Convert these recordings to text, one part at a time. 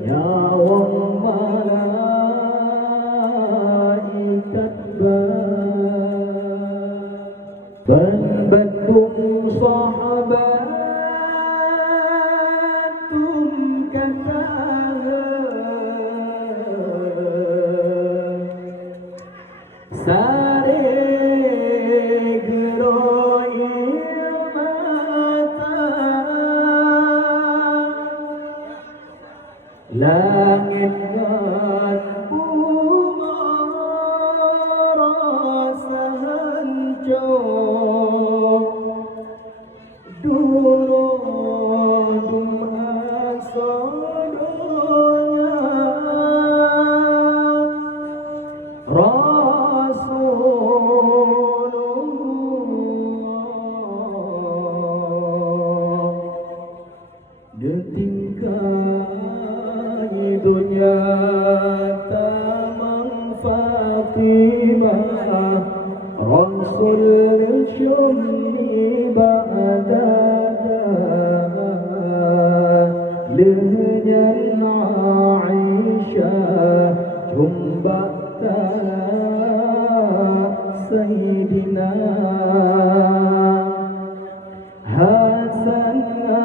nyawang malaikat Bandung sahabatum kata sare geroi mata langit dan bunga rasa hancur dulu dum asalnya Rasulullah detingkai dunia tamang Fatimah Rasul syumni ba'dada lehnya Aisyah jumbata Sayyidina Hasan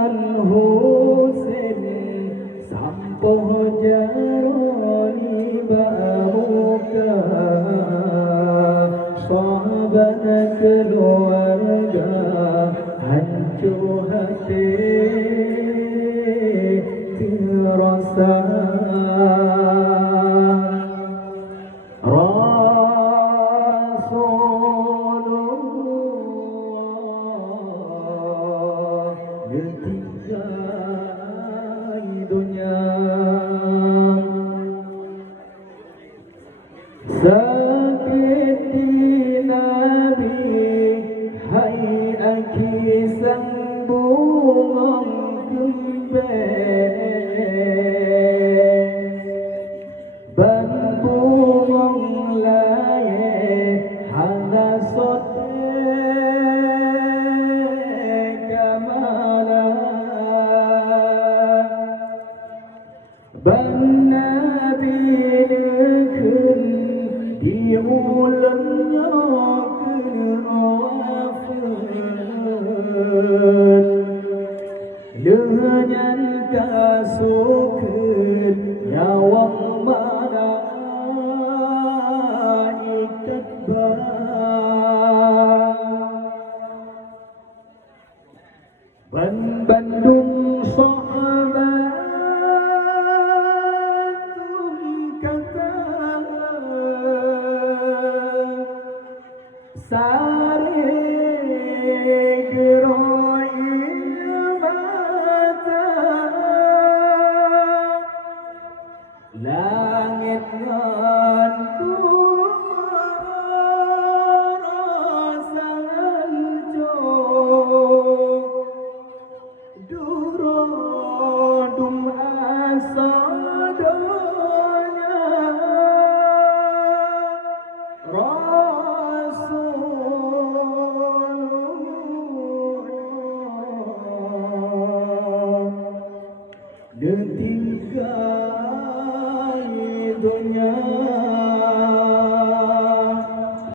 al-Husain sampoh jaroni baruka sahabat keluarga hancur hati terasa Rasulullah detingkai dunia sakit di Nabi hai aki sang bungong kembang ban bungong laye hana sote kamala ban Nabi lekun diulangnya kenafan lengan kasukan nyawang malaikat Bandung sahabatum kata sare geroi mata langit